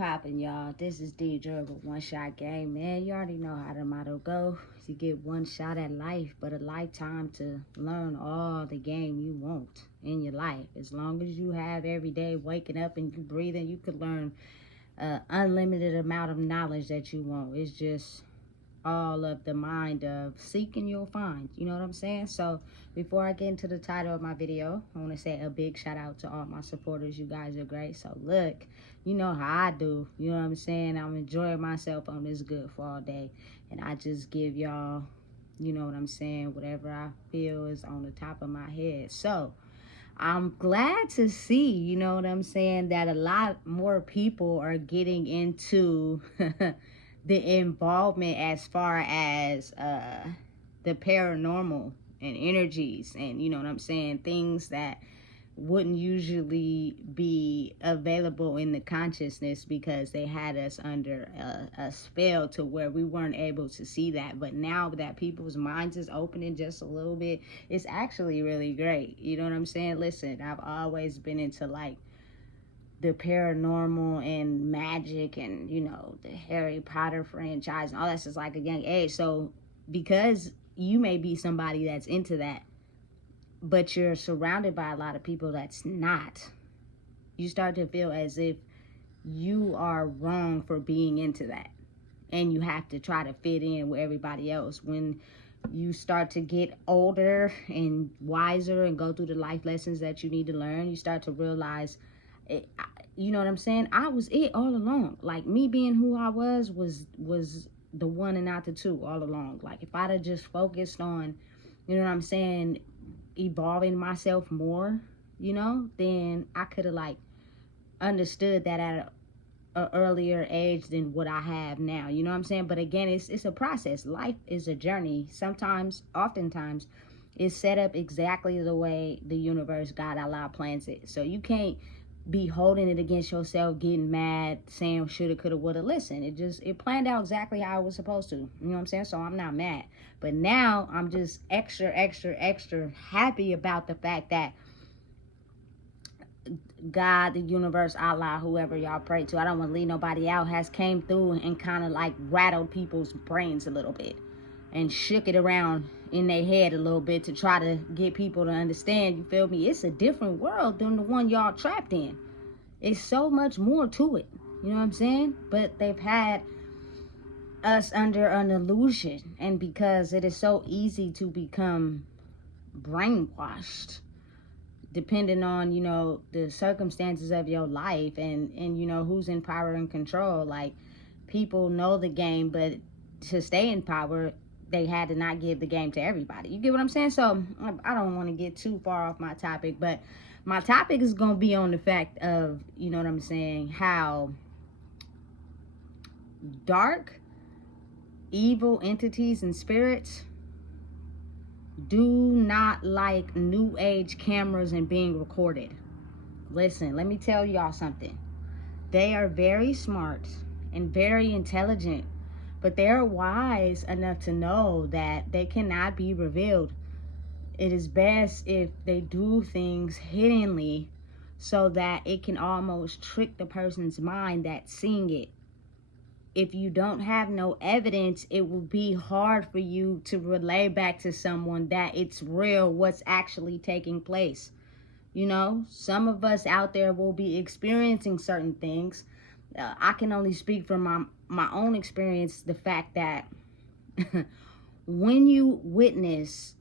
poppin', y'all? This is Deidre with One Shot Game. Man, you already know how the motto go. You get one shot at life, but a lifetime to learn all the game you want in your life. As long as you have every day waking up and you breathing, you could learn an unlimited amount of knowledge that you want. It's just all of the mind of seeking, you'll find. You know what I'm saying? So before I get into the title of my video, I want to say a big shout out to all my supporters. You guys are great. So look, you know how I do. You know what I'm saying? I'm enjoying myself on this good fall day, and I just give y'all, you know what I'm saying, whatever I feel is on the top of my head. So I'm glad to see, you know what I'm saying, that a lot more people are getting into the involvement as far as the paranormal and energies, and you know what I'm saying, things that wouldn't usually be available in the consciousness because they had us under a spell to where we weren't able to see that. But now that people's minds is opening just a little bit, it's actually really great. You know what I'm saying? Listen, I've always been into like the paranormal and magic and, you know, the Harry Potter franchise and all that since like a young age. So because you may be somebody that's into that, but you're surrounded by a lot of people that's not, you start to feel as if you are wrong for being into that. And you have to try to fit in with everybody else. When you start to get older and wiser and go through the life lessons that you need to learn, you start to realize it, you know what I'm saying? I was it all along. Like, me being who I was the one and not the two all along. Like, if I'd have just focused on, you know what I'm saying, evolving myself more, you know, then I could have like understood that at an earlier age than what I have now. You know what I'm saying? But again, it's a process. Life is a journey. Oftentimes, it's set up exactly the way the universe, God, Allah plans it. So you can't be holding it against yourself, getting mad, saying shoulda, coulda, woulda. Listen, it planned out exactly how it was supposed to. You know what I'm saying? So I'm not mad. But now I'm just extra happy about the fact that God, the universe, Allah, whoever y'all pray to, I don't want to leave nobody out, has came through and kind of like rattled people's brains a little bit and shook it around in their head a little bit to try to get people to understand, you feel me? It's a different world than the one y'all trapped in. It's so much more to it. You know what I'm saying? But they've had us under an illusion, and because it is so easy to become brainwashed depending on, you know, the circumstances of your life and you know who's in power and control. Like, people know the game, but to stay in power, they had to not give the game to everybody. You get what I'm saying? So I don't want to get too far off my topic, but my topic is going to be on the fact of, you know what I'm saying, how dark, evil entities and spirits do not like new age cameras and being recorded. Listen, let me tell y'all something. They are very smart and very intelligent, but they're wise enough to know that they cannot be revealed. It is best if they do things hiddenly so that it can almost trick the person's mind that's seeing it. If you don't have no evidence, it will be hard for you to relay back to someone that it's real, what's actually taking place. You know, some of us out there will be experiencing certain things. I can only speak from my own experience, the fact that when you witness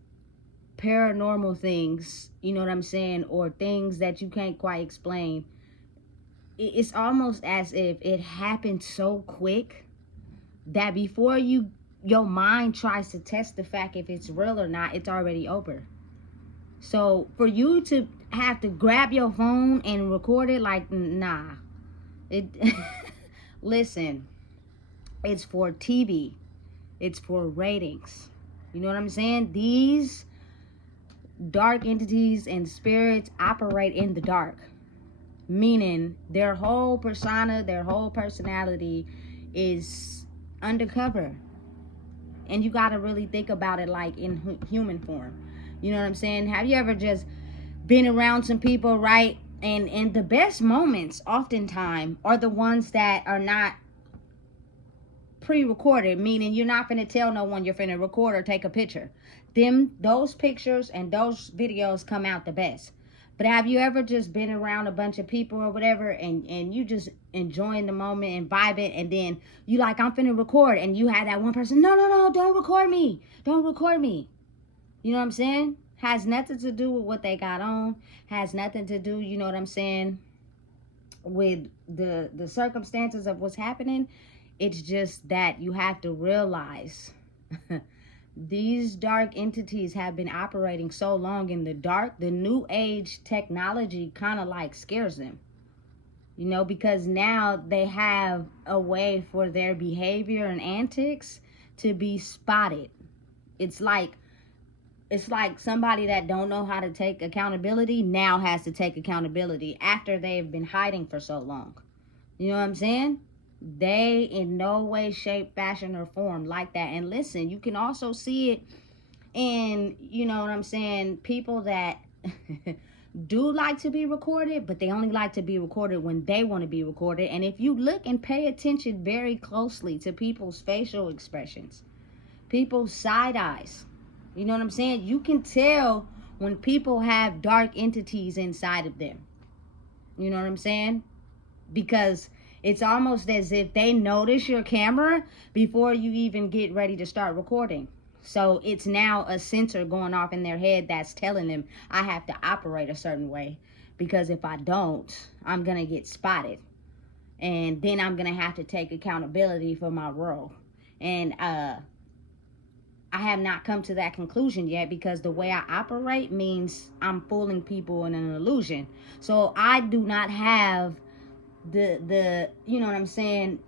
paranormal things, you know what I'm saying, or things that you can't quite explain, it's almost as if it happened so quick that before your mind tries to test the fact if it's real or not, it's already over. So for you to have to grab your phone and record it, like, nah. Listen, it's for TV. It's for ratings. You know what I'm saying? These dark entities and spirits operate in the dark. Meaning their whole persona, their whole personality is undercover. And you got to really think about it like in human form. You know what I'm saying? Have you ever just been around some people, right? And the best moments oftentimes are the ones that are not pre-recorded, meaning you're not finna tell no one you're finna record or take a picture. Those pictures and those videos come out the best. But have you ever just been around a bunch of people or whatever, and you just enjoying the moment and vibing, and then you like, I'm finna record, and you had that one person, no, don't record me, don't record me. You know what I'm saying? Has nothing to do with what they got on, has nothing to do, you know what I'm saying, with the circumstances of what's happening. It's just that you have to realize these dark entities have been operating so long in the dark. The new age technology kind of like scares them, you know, because now they have a way for their behavior and antics to be spotted. It's like somebody that don't know how to take accountability now has to take accountability after they've been hiding for so long. You know what I'm saying? They in no way, shape, fashion, or form like that. And listen, you can also see it in, you know what I'm saying, people that do like to be recorded, but they only like to be recorded when they want to be recorded. And if you look and pay attention very closely to people's facial expressions, people's side eyes, you know what I'm saying, you can tell when people have dark entities inside of them. You know what I'm saying? Because it's almost as if they notice your camera before you even get ready to start recording. So it's now a sensor going off in their head that's telling them, I have to operate a certain way, because if I don't, I'm going to get spotted. And then I'm going to have to take accountability for my role. And I have not come to that conclusion yet, because the way I operate means I'm fooling people in an illusion. So I do not have the you know what I'm saying,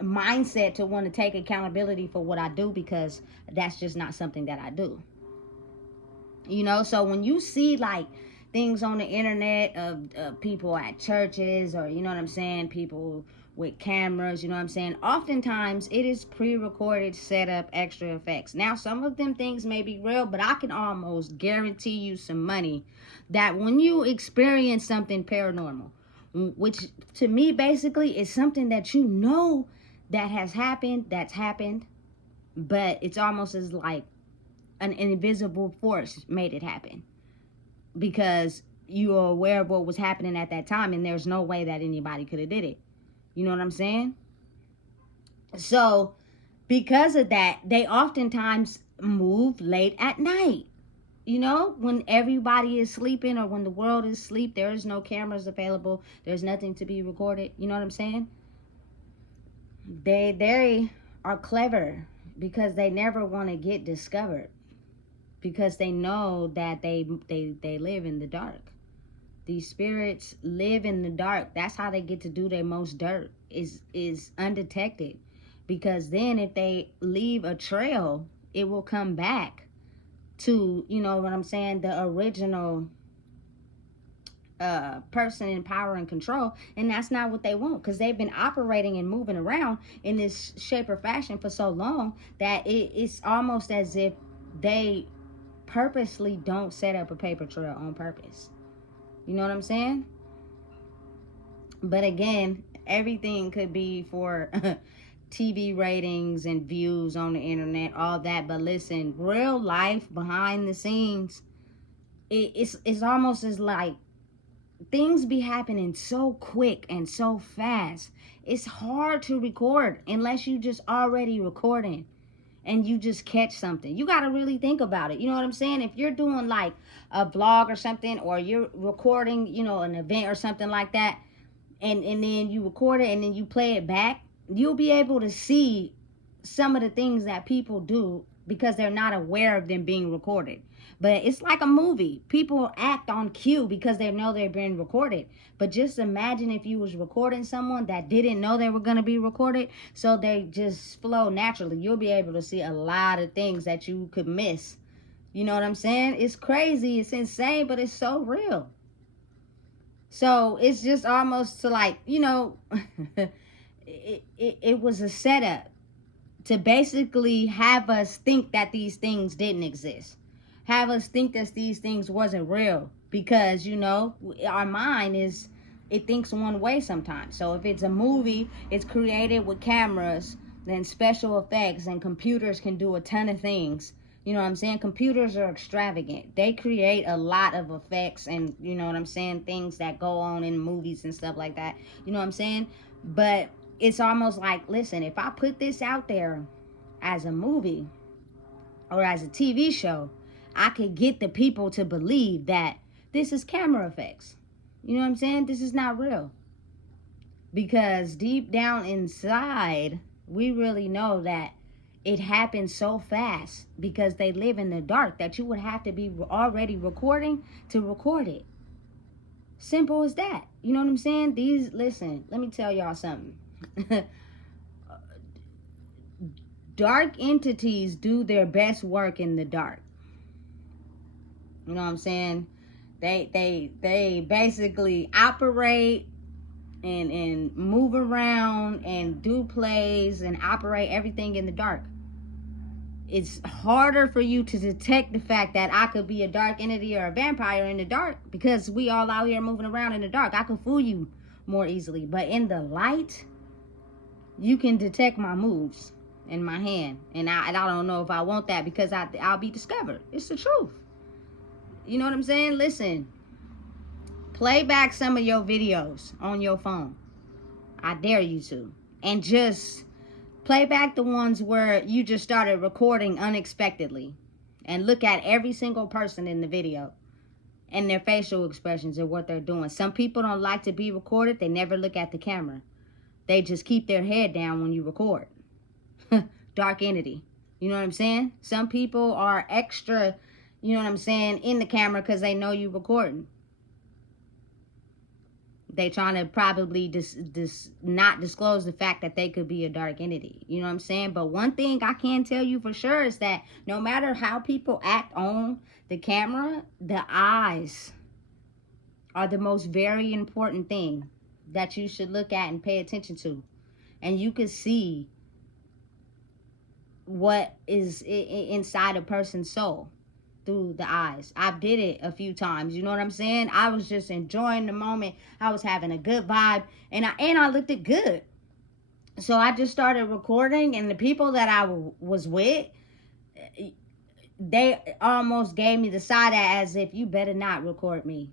mindset to want to take accountability for what I do, because that's just not something that I do. You know, so when you see like things on the internet of people at churches, or you know what I'm saying, people with cameras, you know what I'm saying, oftentimes it is pre-recorded, set up, extra effects. Now some of them things may be real, but I can almost guarantee you some money that when you experience something paranormal, which to me basically is something that you know that has happened, that's happened, but it's almost as like an invisible force made it happen, because you are aware of what was happening at that time, and there's no way that anybody could have did it. You know what I'm saying? So because of that, they oftentimes move late at night. You know, when everybody is sleeping, or when the world is asleep, there is no cameras available, there's nothing to be recorded. You know what I'm saying? They are clever, because they never want to get discovered, because they know that they live in the dark. These spirits live in the dark. That's how they get to do their most dirt, is undetected. Because then if they leave a trail, it will come back to, you know what I'm saying, the original person in power and control. And that's not what they want, because they've been operating and moving around in this shape or fashion for so long that it's almost as if they purposely don't set up a paper trail on purpose. You know what I'm saying? But again, everything could be for TV ratings and views on the internet, all that. But listen, real life behind the scenes, it's almost as like things be happening so quick and so fast. It's hard to record unless you just already recording and you just catch something. You got to really think about it. You know what I'm saying? If you're doing like a vlog or something, or you're recording, you know, an event or something like that, and then you record it and then you play it back, you'll be able to see some of the things that people do because they're not aware of them being recorded. But it's like a movie. People act on cue because they know they're being recorded. But just imagine if you was recording someone that didn't know they were going to be recorded, so they just flow naturally. You'll be able to see a lot of things that you could miss. You know what I'm saying? It's crazy, it's insane, but it's so real. So it's just almost to like, you know, it was a setup to basically have us think that these things didn't exist. Have us think that these things wasn't real. because, you know, our mind is, it thinks one way sometimes. So if it's a movie, it's created with cameras and special effects, and computers can do a ton of things. You know what I'm saying? Computers are extravagant. They create a lot of effects and, you know what I'm saying, things that go on in movies and stuff like that. You know what I'm saying? But it's almost like, listen, if I put this out there as a movie or as a TV show, I could get the people to believe that this is camera effects. You know what I'm saying? This is not real. Because deep down inside, we really know that it happens so fast because they live in the dark that you would have to be already recording to record it. Simple as that. You know what I'm saying? Listen, let me tell y'all something. Dark entities do their best work in the dark. You know what I'm saying? They basically operate and move around and do plays and operate everything in the dark. It's harder for you to detect the fact that I could be a dark entity or a vampire in the dark because we all out here moving around in the dark. I could fool you more easily. But in the light, you can detect my moves in my hand. And I don't know if I want that because I'll be discovered. It's the truth. You know what I'm saying? Listen, play back some of your videos on your phone. I dare you to. And just play back the ones where you just started recording unexpectedly. And look at every single person in the video and their facial expressions and what they're doing. Some people don't like to be recorded. They never look at the camera. They just keep their head down when you record. Dark entity. You know what I'm saying? Some people are extra, you know what I'm saying, in the camera because they know you recording. They trying to probably not disclose the fact that they could be a dark entity. You know what I'm saying? But one thing I can tell you for sure is that no matter how people act on the camera, the eyes are the most very important thing that you should look at and pay attention to. And you can see what is inside a person's soul through the eyes. I did it a few times. You know what I'm saying? I was just enjoying the moment. I was having a good vibe, and I looked it good. So I just started recording, and the people that I was with, they almost gave me the side eye as if you better not record me.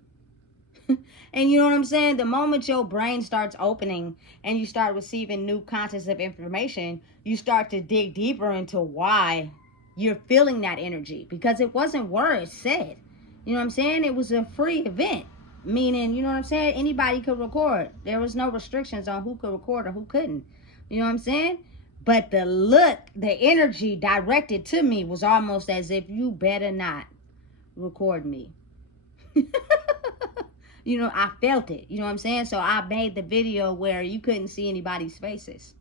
And you know what I'm saying? The moment your brain starts opening and you start receiving new contents of information, you start to dig deeper into why you're feeling that energy, because it wasn't words said. You know what I'm saying? It was a free event, meaning, you know what I'm saying, anybody could record. There was no restrictions on who could record or who couldn't. You know what I'm saying? But the look, the energy directed to me was almost as if you better not record me. You know, I felt it. You know what I'm saying? So I made the video where you couldn't see anybody's faces.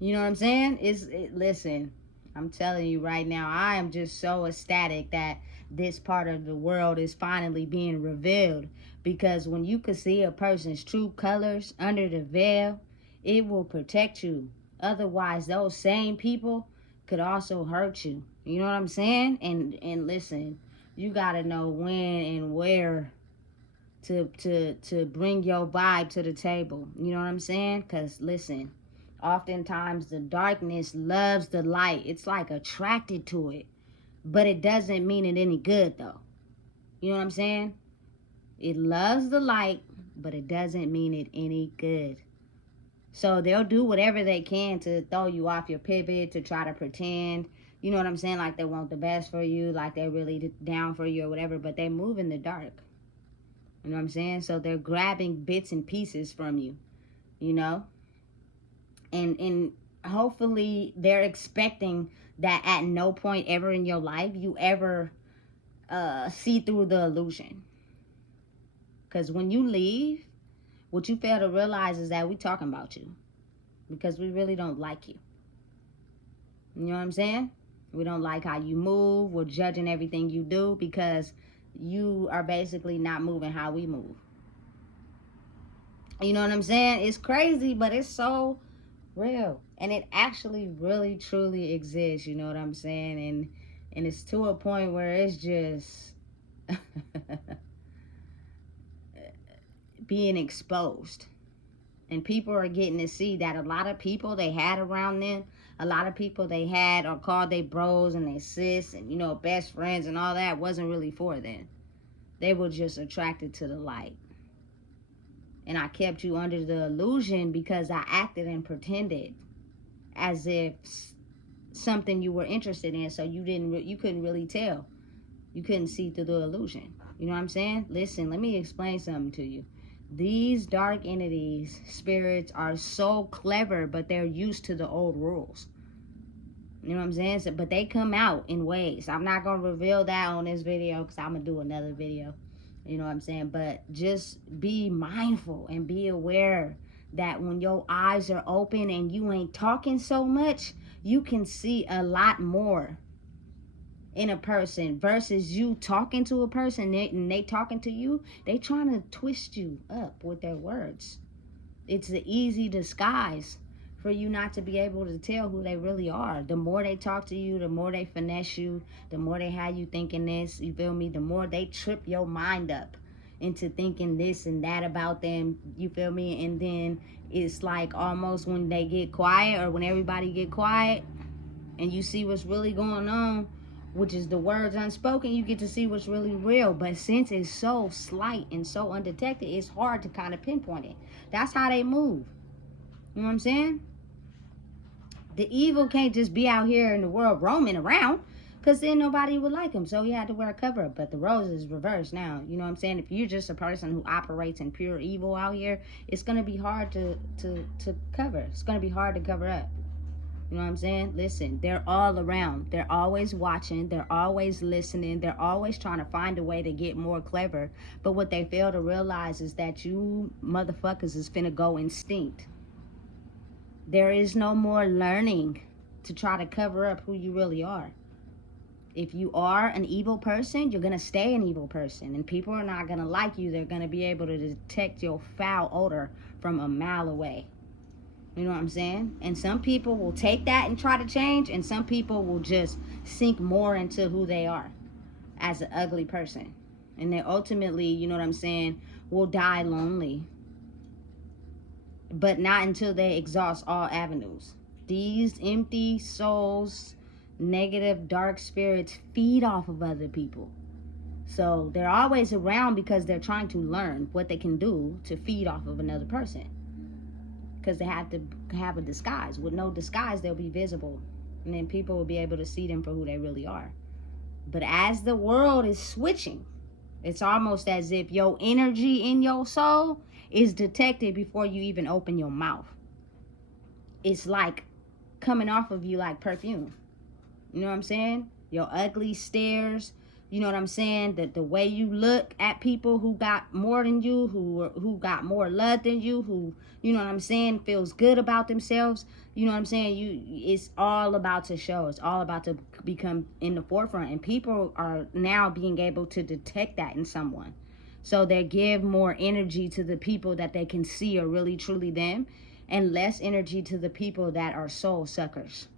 You know what I'm saying? Listen, I'm telling you right now, I am just so ecstatic that this part of the world is finally being revealed. Because when you can see a person's true colors under the veil, it will protect you. Otherwise, those same people could also hurt you. You know what I'm saying? And listen, you got to know when and where to bring your vibe to the table. You know what I'm saying? Because listen, oftentimes the darkness loves the light. It's like attracted to it. But it doesn't mean it any good though. You know what I'm saying? It loves the light, but it doesn't mean it any good. So they'll do whatever they can to throw you off your pivot, to try to pretend, you know what I'm saying, like they want the best for you, like they're really down for you or whatever, but they move in the dark. You know what I'm saying? So they're grabbing bits and pieces from you, you know? And hopefully they're expecting that at no point ever in your life you ever see through the illusion. Because when you leave, what you fail to realize is that we talking about you. Because we really don't like you. You know what I'm saying? We don't like how you move. We're judging everything you do because you are basically not moving how we move. You know what I'm saying? It's crazy, but it's so real. And it actually really, truly exists. You know what I'm saying? And it's to a point where it's just... being exposed. And people are getting to see that a lot of people they had around them, a lot of people they had or called they bros and they sis and, you know, best friends and all that wasn't really for them. They were just attracted to the light. And I kept you under the illusion because I acted and pretended as if something you were interested in, so you couldn't really tell. You couldn't see through the illusion. You know what I'm saying? Listen, let me explain something to you. These dark entities, spirits, are so clever, but they're used to the old rules. You know what I'm saying? So, but they come out in ways. I'm not going to reveal that on this video because I'm going to do another video. You know what I'm saying? But just be mindful and be aware that when your eyes are open and you ain't talking so much, you can see a lot more in a person versus you talking to a person and they talking to you. They trying to twist you up with their words. It's an easy disguise for you not to be able to tell who they really are. The more they talk to you, the more they finesse you, the more they have you thinking this, you feel me? The more they trip your mind up into thinking this and that about them, you feel me? And then it's like almost when they get quiet or when everybody get quiet and you see what's really going on, which is the words unspoken, you get to see what's really real. But since it's so slight and so undetected, it's hard to kind of pinpoint it. That's how they move. You know what I'm saying? The evil can't just be out here in the world roaming around, because then nobody would like him. So he had to wear a cover-up. But the roles is reversed now. You know what I'm saying? If you're just a person who operates in pure evil out here, it's going to be hard to cover. It's going to be hard to cover up. You know what I'm saying? Listen, they're all around. They're always watching. They're always listening. They're always trying to find a way to get more clever. But what they fail to realize is that you motherfuckers is finna go instinct. There is no more learning to try to cover up who you really are. If you are an evil person, you're going to stay an evil person. And people are not going to like you. They're going to be able to detect your foul odor from a mile away. You know what I'm saying? And some people will take that and try to change, and some people will just sink more into who they are as an ugly person. And they ultimately, you know what I'm saying, will die lonely. But not until they exhaust all avenues. These empty souls, negative, dark spirits feed off of other people. So they're always around because they're trying to learn what they can do to feed off of another person. Because they have to have a disguise. With no disguise, they'll be visible. And then people will be able to see them for who they really are. But as the world is switching, it's almost as if your energy in your soul is detected before you even open your mouth. It's like coming off of you like perfume. You know what I'm saying? Your ugly stares. You know what I'm saying? The way you look at people who got more than you, who got more love than you, who, you know what I'm saying, feels good about themselves. You know what I'm saying? It's all about to show. It's all about to become in the forefront. And people are now being able to detect that in someone. So they give more energy to the people that they can see are really truly them, and less energy to the people that are soul suckers.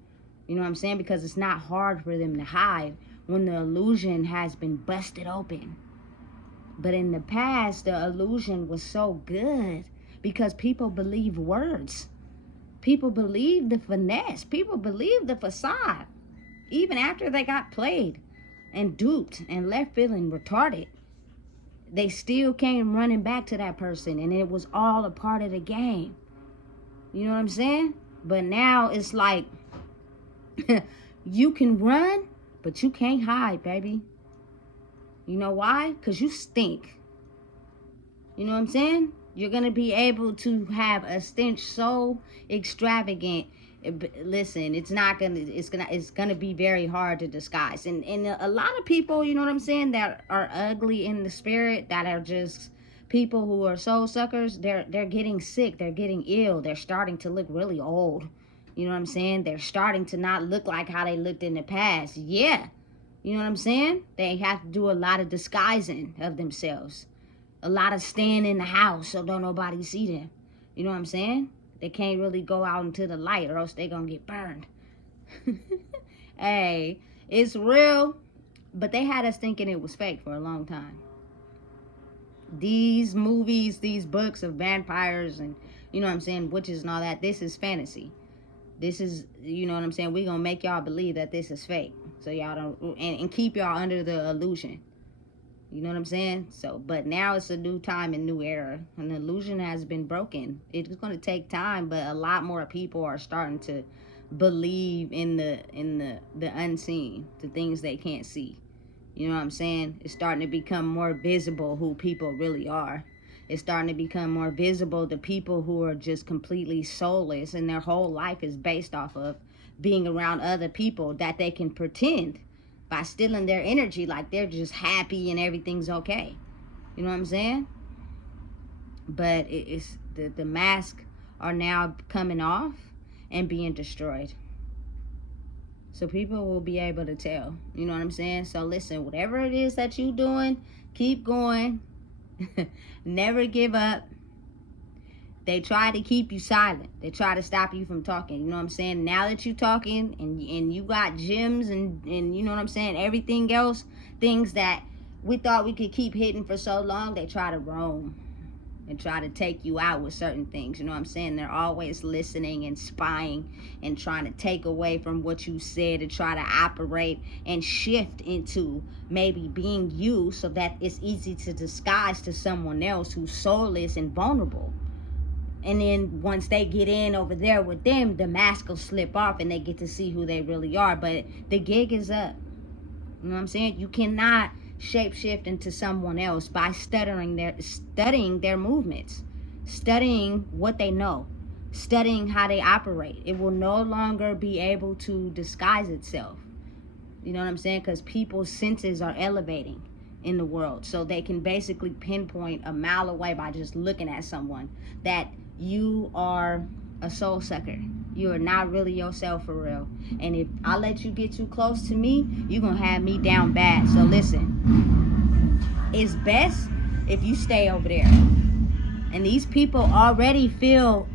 You know what I'm saying? Because it's not hard for them to hide when the illusion has been busted open. But in the past, the illusion was so good because people believe words. People believe the finesse. People believe the facade. Even after they got played and duped and left feeling retarded, they still came running back to that person, and it was all a part of the game. You know what I'm saying? But now it's like you can run, but you can't hide, baby. You know why? Because you stink. You know what I'm saying? You're going to be able to have a stench so extravagant. Listen, it's going to be very hard to disguise. And a lot of people, you know what I'm saying, that are ugly in the spirit, that are just people who are soul suckers, they're getting sick, they're getting ill, they're starting to look really old. You know what I'm saying? They're starting to not look like how they looked in the past. Yeah. You know what I'm saying? They have to do a lot of disguising of themselves. A lot of staying in the house so don't nobody see them. You know what I'm saying? They can't really go out into the light or else they're going to get burned. Hey, it's real. But they had us thinking it was fake for a long time. These movies, these books of vampires and, you know what I'm saying, witches and all that, this is fantasy. This is, you know what I'm saying, we gonna make y'all believe that this is fake. So y'all don't, and keep y'all under the illusion. You know what I'm saying? So, but now it's a new time and new era. An illusion has been broken. It's going to take time, but a lot more people are starting to believe in the unseen, the things they can't see. You know what I'm saying? It's starting to become more visible who people really are. It's starting to become more visible the people who are just completely soulless and their whole life is based off of being around other people that they can pretend by stealing their energy like they're just happy and everything's okay. You know what I'm saying? But it's the masks are now coming off and being destroyed. So people will be able to tell. You know what I'm saying? So listen, whatever it is that you're doing, keep going. Never give up. They try to keep you silent. They try to stop you from talking. You know what I'm saying? Now that you're talking and you got gems and you know what I'm saying, everything else, things that we thought we could keep hidden for so long, they try to roam and try to take you out with certain things. You know what I'm saying? They're always listening and spying and trying to take away from what you said and try to operate and shift into maybe being you so that it's easy to disguise to someone else who's soulless and vulnerable. And then once they get in over there with them, the mask will slip off and they get to see who they really are. But the gig is up. You know what I'm saying? You cannot shapeshift into someone else by studying their movements, studying what they know, studying how they operate. It will no longer be able to disguise itself. You know what I'm saying? Because people's senses are elevating in the world. So they can basically pinpoint a mile away by just looking at someone that you are a soul sucker. You are not really yourself for real. And if I let you get too close to me, you're going to have me down bad. So listen, it's best if you stay over there. And these people already feel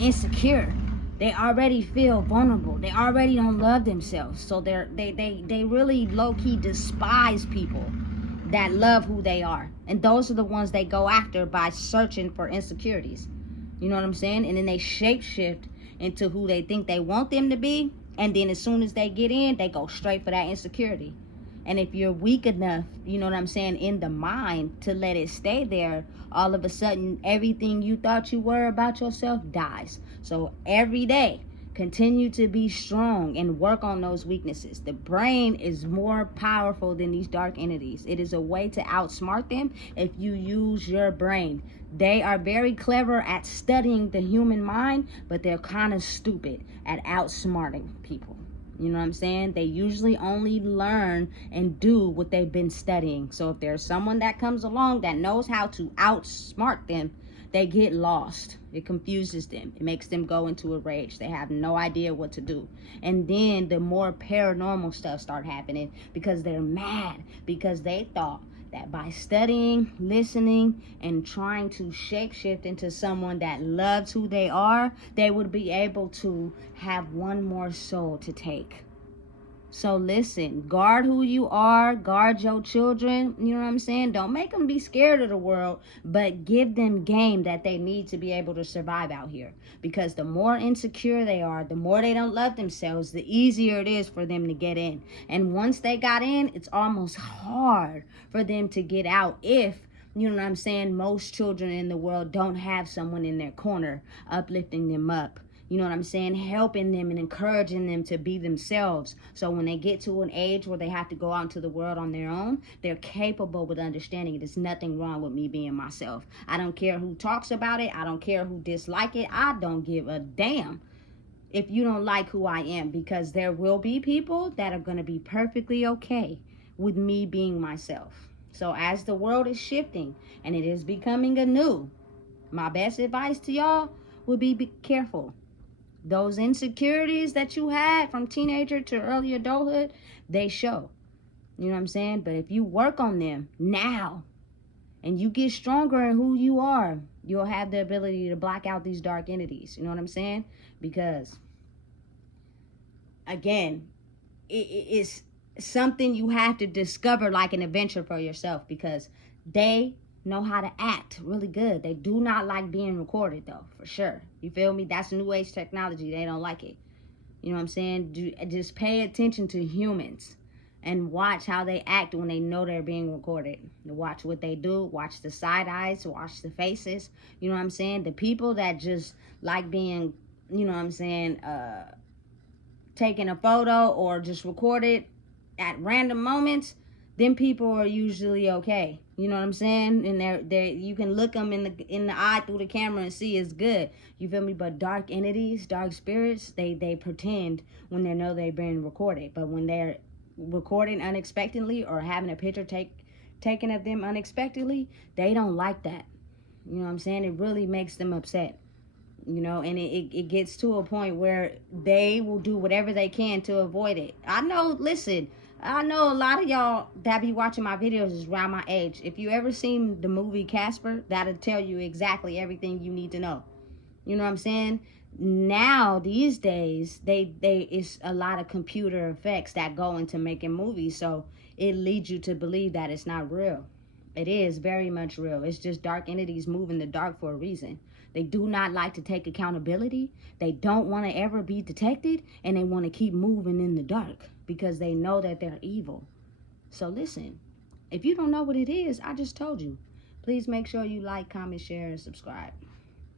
insecure. They already feel vulnerable. They already don't love themselves. So they really low-key despise people that love who they are. And those are the ones they go after by searching for insecurities. You know what I'm saying? And then they shapeshift into who they think they want them to be. And then as soon as they get in, they go straight for that insecurity. And if you're weak enough, you know what I'm saying, in the mind to let it stay there, all of a sudden, everything you thought you were about yourself dies. So every day, continue to be strong and work on those weaknesses. The brain is more powerful than these dark entities. It is a way to outsmart them if you use your brain. They are very clever at studying the human mind, but they're kind of stupid at outsmarting people. You know what I'm saying? They usually only learn and do what they've been studying. So if there's someone that comes along that knows how to outsmart them, they get lost. It confuses them. It makes them go into a rage. They have no idea what to do. And then the more paranormal stuff start happening because they're mad because they thought that by studying, listening, and trying to shapeshift into someone that loves who they are, they would be able to have one more soul to take. So listen, guard who you are, guard your children, you know what I'm saying? Don't make them be scared of the world, but give them game that they need to be able to survive out here. Because the more insecure they are, the more they don't love themselves, the easier it is for them to get in. And once they got in, it's almost hard for them to get out if, you know what I'm saying, most children in the world don't have someone in their corner uplifting them up. You know what I'm saying? Helping them and encouraging them to be themselves. So when they get to an age where they have to go out into the world on their own, they're capable with understanding there's nothing wrong with me being myself. I don't care who talks about it. I don't care who dislike it. I don't give a damn if you don't like who I am, because there will be people that are going to be perfectly okay with me being myself. So as the world is shifting and it is becoming anew, my best advice to y'all would be careful. Those insecurities that you had from teenager to early adulthood, they show. You know what I'm saying? But if you work on them now and you get stronger in who you are, you'll have the ability to block out these dark entities. You know what I'm saying? Because, again, it's something you have to discover like an adventure for yourself, because They know how to act really good. They do not like being recorded, though, for sure. You feel me? That's new age technology. They don't like it. You know what I'm saying? Just pay attention to humans and watch how they act when they know they're being recorded. Watch what they do. Watch the side eyes. Watch the faces. You know what I'm saying? The people that just like being, you know what I'm saying, taking a photo or just recorded at random moments, them people are usually okay. You know what I'm saying? And they're you can look them in the eye through the camera and see it's good. You feel me? But dark entities, dark spirits, they pretend when they know they're being recorded. But when they're recording unexpectedly or having a picture taken of them unexpectedly, they don't like that. You know what I'm saying? It really makes them upset. You know, and it gets to a point where they will do whatever they can to avoid it. I know a lot of y'all that be watching my videos is around my age. If you ever seen the movie Casper, that'll tell you exactly everything you need to know. You know what I'm saying? Now these days they it's a lot of computer effects that go into making movies, so it leads you to believe that it's not real. It is very much real. It's just dark entities move in the dark for a reason. They do not like to take accountability. They don't want to ever be detected, and they want to keep moving in the dark because they know that they're evil. So listen, if you don't know what it is, I just told you. Please make sure you like, comment, share, and subscribe.